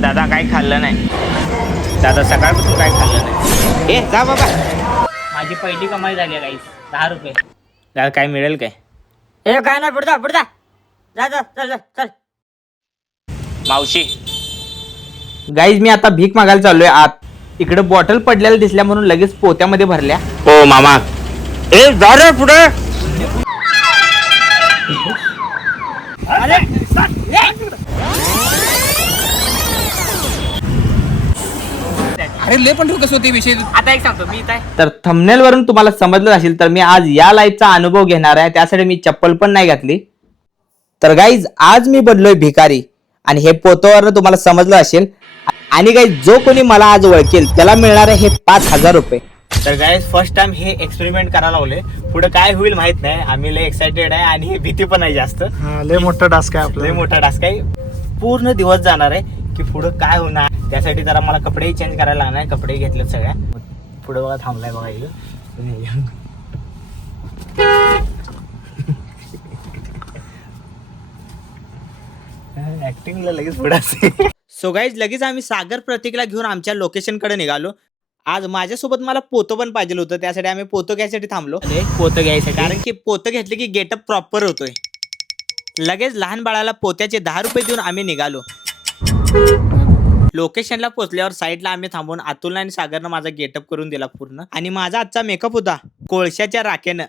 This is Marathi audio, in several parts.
दादा काय खाल्लं नाही. दादा सकाळपासून काय खाल्लं नाही. ए जा बाबा. माझी पहिली कमाई झाली गाईस 10 रुपये. दादा काय मिळेल काय. हे काय नाही पुढचा पुढचा जा जा चल चल. मावशी गाईज मी आता भीक मागायला चाललोय आत. इकडे बॉटल पडलेल्या दिसल्या म्हणून लगेच पोत्यामध्ये भरल्या. हो मामा. ए जा रे पुढे. अरे लय पण कसं होते विषय. आता एक सांगतो मी इथे तर थंबनेल वरून तुम्हाला समजलं असेल तर मी आज या लाईव्हचा अनुभव घेणार आहे. त्यासाठी मी चप्पल पण नाही घातली. तर गाईज आज मी बनलोय भिकारी आणि हे पोतोवरनं तुम्हाला समजलं असेल. आणि गाईज जो कोणी मला आज ओळखेल त्याला मिळणार आहे हे 5,000 रुपये. तर गाईज फर्स्ट टाइम हे एक्सपेरिमेंट करायला लावले. पुढे काय होईल माहित नाही. आम्ही लय एक्साइटेड आहे आणि भीती पण आहे जास्त. लय मोठा टास्क आहे आपला. लय मोठा टास्क आहे. पूर्ण दिवस जाणार आहे की पुढे काय होणार. त्यासाठी जरा मला कपडेही चेंज करायला लागणार. कपडे घेतलेत सगळ्या. पुढे बघा थांबलाय बघा इकडे. ऍक्टिंगला लगेच पुढे असते. सो गाईज लगेच आम्ही सागर प्रतीकला घेऊन आमच्या लोकेशन कडे निघालो. आज माझ्यासोबत मला पोतं पण पाहिजे होतं. त्यासाठी आम्ही पोतं घ्यायसाठी थांबलो. पोतं घ्यायसाठी कारण की पोतं घेतले की गेटअप प्रॉपर होतोय. लगेच लहान बाळाला पोत्याचे 10 रुपये देऊन आम्ही निघालो. लोकेशनला पोहोचल्यावर साईडला आम्ही थांबून अतुल आणि सागरनं माझा गेटअप करून दिला पूर्ण. आणि माझा आजचा मेकअप होता कोळशाच्या राखेनं.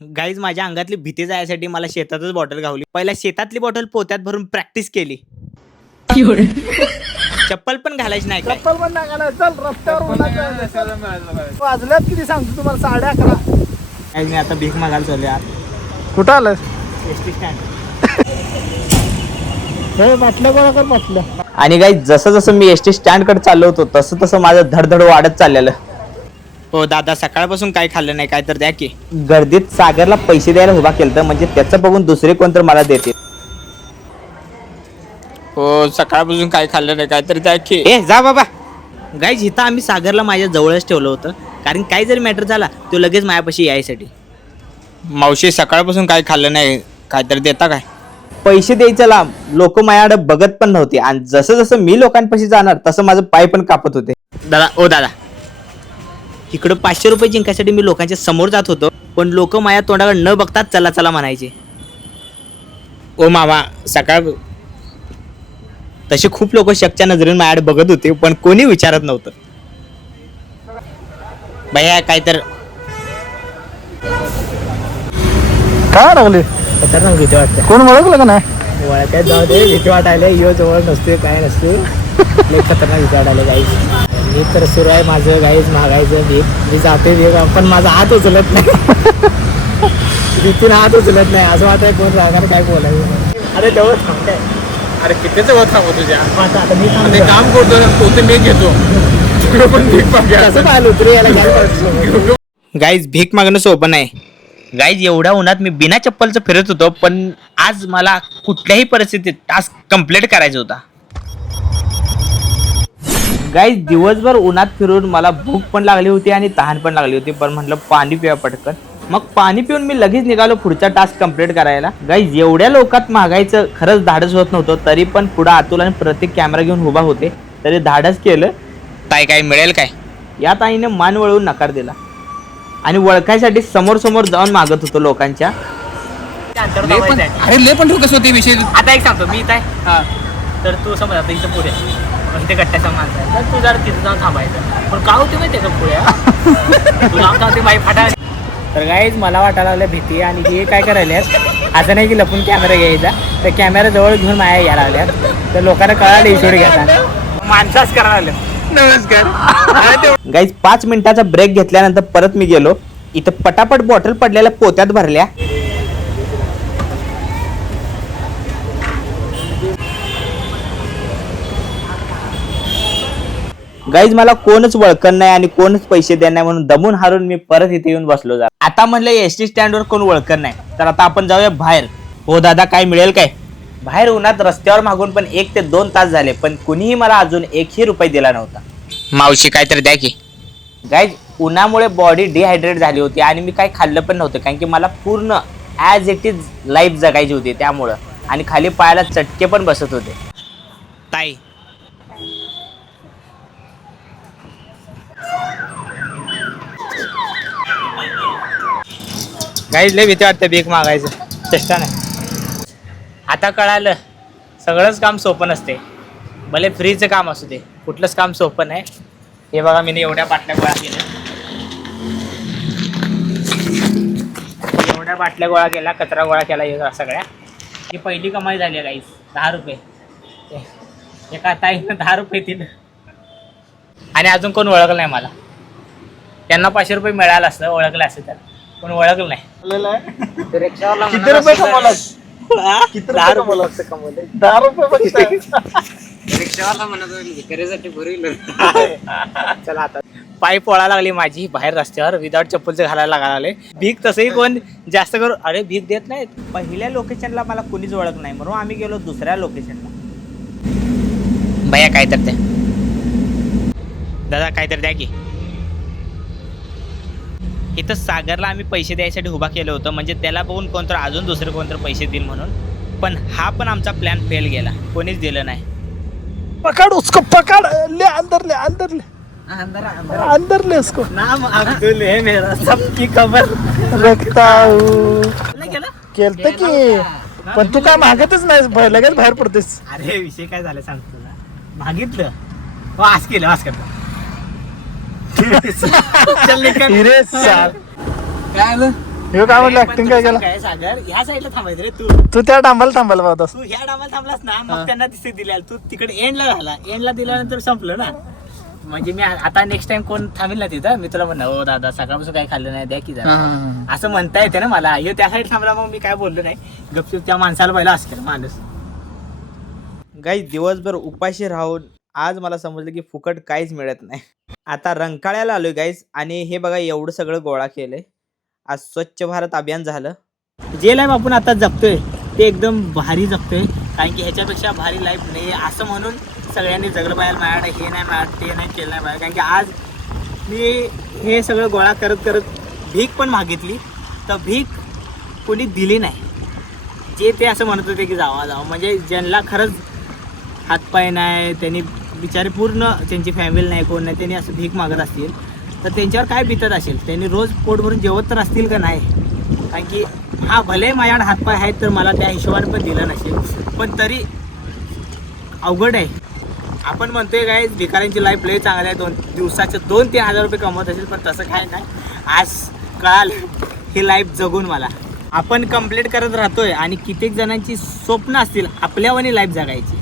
गाईज माझ्या अंगातली भीती जायसाठी मला शेतातच बॉटल घावली. पहिला शेतातली बॉटल पोत्यात भरून प्रॅक्टिस केली. चप्पल पण घालायची नाही. चप्पल पण नाही. चल रस्त्यावर वाजल्यात किती सांगतो तुम्हाला 11:30. मी आता भीक मागायला चालले. कुठं आलं. ST stand. हे बाटल्या गोळा कर बाटल्या. आणि गाईज जसं जसं मी एसटी स्टँड कडे चाललो होतो तसं तसं माझं धडधड वाढत चाललेलं. हो दादा सकाळपासून काय खाल्लं नाही. काय तर द्या की. गर्दीत सागरला पैसे द्यायला उभा केलं म्हणजे त्याचं बघून दुसरे कोणतर मला देते. हो सकाळपासून काय खाल्लं नाही. काय तर द्या की. ए जा बाबा. गाईज इथं आम्ही सागरला माझ्या जवळच ठेवलं होतं. कारण काही जरी मॅटर झाला तो लगेच माझ्यापाशी यायसाठी. मावशी सकाळपासून काय खाल्लं नाही. काय तर देता काय. पैसे द्यायचं लांब लोक माझ्याकडे बघत पण नव्हते. आणि जसं जसं मी लोकांपाशी जाणार तसं माझं पाय पण कापत होते. दादा ओ दादा इकडं 500 रुपये जिंकायसाठी मी लोकांच्या समोर जात होतो. पण लोक माझ्या तोंडाकडे न बघताच चला चला म्हणायचे. ओ मामा सकाळ तसे खूप लोक शकच्या नजरेने माझ्याकडे बघत होते पण कोणी विचारत नव्हतं. भैया काय तर काय लागले. खतरनाक भीती वाटते. कोण ओळखलं का नाही. ओळखायला जाऊ दे. भीती वाटायला यो जवळ नसते काय नसते. लई खतरनाक भीती वाटायला गाईज. मी तर सुरू आहे माझं गाईज मागायचं भीक. मी जाते भीक पण माझा हात उचलत नाही. भीतीनं हात उचलत नाही. असं वाटतंय कोण रागाने काय बोलायचं. अरे जवळ थांबताय. अरे किती जवळ थांबव तुझ्या. आता मी ते काम करतो पोते मी घेतो. तिकडे पण भीक मागायला. कसं पाहिलं उतरी यायला काय. गाईज भीक मागणं सोपं नाही. गाईज एवढ्या उन्हात मी बिना चप्पलचं फिरत होतो. पण आज मला कुठल्याही परिस्थितीत टास्क कंप्लीट करायचा होता. गाईज दिवसभर उन्हात फिरून मला भूक पण लागली होती आणि तहान पण लागली होती. पण म्हटलं पाणी पिवा पटकन. मग पाणी पिऊन मी लगेच निघालो पुढचा टास्क कंप्लीट करायला. गाईज एवढ्या लोकात मागायचं खरंच धाडस होत नव्हतं. तरी पण पुढे अतुल आणि प्रत्येक कॅमेरा घेऊन उभा होते. तरी धाडस केलं. ताई काय मिळेल काय. या ताईने मान वळवून नकार दिला. आणि ओळखायसाठी समोर समोर जाऊन मागत होतो लोकांच्या. अरे लय पण कसं होते विषय. आता एक सांगतो मी इथे तर तू समज आता इथं पुढे इथे गट्ट्याचा माणसं आहे तर तू जरा तिथं जाऊन थांबायचं. पण का होते माहिती आहे का पुढे तू लांब थांबते बाई फाटा. तर गाईज मला वाटायला लागलं भीती. आणि हे काय करायला असं नाही की लपून कॅमेरा घ्यायचा. तर कॅमेरा जवळ घेऊन माया यायला लागल्यात. तर लोकांना कळालं इशोड घेता माणसाच करायला लागलं. नमस्कार. गाईज 5 मिनिटाचा ब्रेक घेतल्यानंतर परत मी गेलो. इथं पटापट बॉटल पडलेल्या पोत्यात भरल्या. गाईज मला कोणच ओळखण नाही आणि कोणच पैसे देणार नाही म्हणून दमून हारून मी परत इथे येऊन बसलो. आता म्हणलं एसटी स्टँडवर कोण ओळखण नाही तर आता आपण जाऊया बाहेर. हो दादा काय मिळेल काय. बाहेर उन्हात रस्त्यावर मागून पण 1 ते 2 तास झाले पण कुणीही मला अजून 1ही रुपये दिला नव्हता. मावशी काय तर द्या की. गाईज उन्हामुळे बॉडी डिहायड्रेट झाली होती आणि मी काही खाल्लं पण नव्हतं. कारण की मला पूर्ण ॲज इट इज लाईफ जगायची होती त्यामुळं. आणि खाली पायाला चटके पण बसत होते. ताई. गाईज लय भीती वाटते भीक मागायचं, चेष्टा नाही. आता कळालं सगळंच काम सोपं नसते, भले फ्रीचं काम असू दे, कुठलंच काम सोपं नाही. हे बघा मी एवढ्या बाटल्या गोळा केल्या, एवढ्या बाटल्या गोळा केला, कचरा गोळा केला हे सगळ्या. ही पहिली कमाई झाली गाईज, 10 रुपये. एका ताईनं 10 रुपये दिलं आणि अजून कोण ओळखलं नाही मला. त्यांना 500 रुपये मिळालं असतं ओळखलं असतं तर, पण ओळखलं नाही. किती रुपये कमवला? किती 10 रुपये रुपये कमवला? फक्त कमवले. 10 रुपये फक्त. चला आता पाय पोळा लागली माझी बाहेर रस्त्यावर, विदाउट चप्पलचं घालायला लागले. भीक तसंही कोण जास्त करून अरे भीक देत नाहीत. पहिल्या लोकेशनला मला कोणीच ओळख नाही, म्हणून आम्ही गेलो दुसऱ्या लोकेशनला. भैया काय तर द्या, दादा काय तर द्या की. इथं सागरला आम्ही पैसे द्यायसाठी उभा केलं होतं, म्हणजे त्याला बघून कोणतर अजून दुसरे कोणतर पैसे देईल म्हणून. पण हा पण आमचा प्लॅन फेल गेला, कोणीच दिलं नाही. पकड़ उसको, पकड़ ले, अंदर ले, अंदर ले, अंदर ले उसको. नाम अब्दुल है मेरा, सबकी खबर रखता हूँ. केलतं की, पण तू काय मागतच नाही, लगेच बाहेर पडतेस. अरे विषय काय झाला सांगतो तुला. मागितलं हो, आज केलं, आज करतो. चल निकल. हिरे साल. काय आलं? हे काय म्हटलं, ऍक्टिंग काय केलं? काय सागर ह्या साईडला थांबायचं रे तू. तू त्या डांबाला थांबायला पाहतस. तू ह्या डामाला थांबलास ना, मग त्यांना तिथे दिल्या. तू तिकडे एंडला झाला, एंडला दिल्यानंतर संपलं ना. म्हणजे मी आता नेक्स्ट टाइम कोण थांबेल ना तिथं, मी तुला म्हणणार हो दादा सकाळपासून काही खाल्लं नाही, द्या की जरा, असं म्हणता येते ना मला. हे त्या साईड थांबला, मग मी काय बोललो नाही, गपचूप त्या माणसाला पहिला असतं माणूस. गाई दिवसभर उपाशी राहून आज मला समजलं की फुकट काहीच मिळत नाही. आता रंकाळ्याला आलोय गाईज, आणि हे बघा एवढं सगळं गोळा केलंय. आज स्वच्छ भारत अभियान झालं. जे लाईफ आपण आता जगतोय ते एकदम भारी जगतोय, कारण की ह्याच्यापेक्षा भारी लाईफ नाही असं म्हणून सगळ्यांनी जगलं पाहिजे. माझ्याकडे हे नाही, माझ्याकडे ते नाही, केलं नाही पाहिजे. कारण की आज मी हे सगळं गोळा करत करत भीक पण मागितली, तर भीक कोणी दिली नाही. जे ते असं म्हणत होते की जावा जावा, म्हणजे ज्यांना खरंच हातपाय नाही, त्यांनी बिचारे पूर्ण त्यांची फॅमिली नाही, कोण नाही, त्यांनी असं भीक मागत असतील तर त्यांच्यावर काय बितत असेल. त्यांनी रोज पोट भरून जेवत तर असतील का नाही. कारण की हा भले माझ्याकडे हातपाय आहेत तर मला त्या हिशोबाने पण दिलं नसेल, पण तरी अवघड आहे. आपण म्हणतोय काय भिकाऱ्यांची लाईफ लय चांगली आहे, दिवसाचे 2-3 हजार रुपये कमवत असेल, पण तसं काय नाही. आज कळालं ही लाईफ जगून मला. आपण कंप्लीट करत राहतोय आणि कित्येक जणांची स्वप्न असतील आपल्यावानी लाईफ जगायची.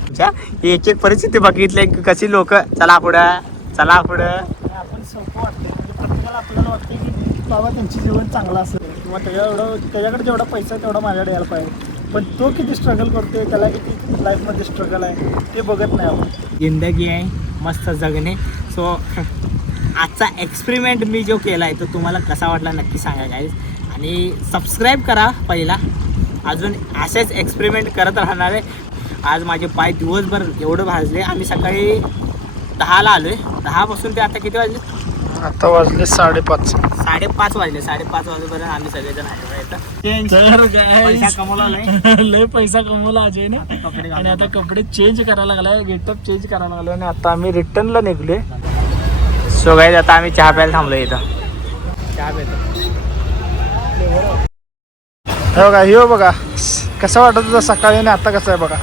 एक एक परिस्थिती बघितली कशी लोक चला पुढं चला पुढं. आपण सोपं वाटतं, प्रत्येकाला आपल्याला वाटतं की बाबा त्यांची जीवन चांगलं असेल, किंवा त्याच्याकडे जेवढा पैसा आहे तेवढा माझ्याकडे यायला पाहिजे. पण तो किती स्ट्रगल करतोय, त्याला किती लाईफमध्ये स्ट्रगल आहे ते बघत नाही आपण. जिंदगी आहे मस्त जगणे. सो आजचा एक्सपेरिमेंट मी जो केला आहे तो तुम्हाला कसा वाटला नक्की सांगा गाईज, आणि सबस्क्राईब करा पहिला. अजून असेच एक्सपेरिमेंट करत राहणार आहे. आज माझे पाय दिवसभर एवढं भाजले. आम्ही सकाळी 10ला आलोय, 10 पासून ते आता किती वाजले, आता वाजले 5:30. 5:30 वाजले. 5:30 वाजेपर्यंत आम्ही सगळेजण आलेलो. पैसा कमवला नाही. लय पैसा कमवला अजयने, कपडे आणि आता कपडे चेंज करायला लागलाय, गेटअप चेंज करायला लागलाय, आणि आता आम्ही रिटर्नला निघलोय. सो गाईज आता आम्ही चहा प्यायला थांबलो इथं. चहा पितो. हे बघा, हे बघा कसं वाटत होतं सकाळी आणि आता कसं आहे बघा.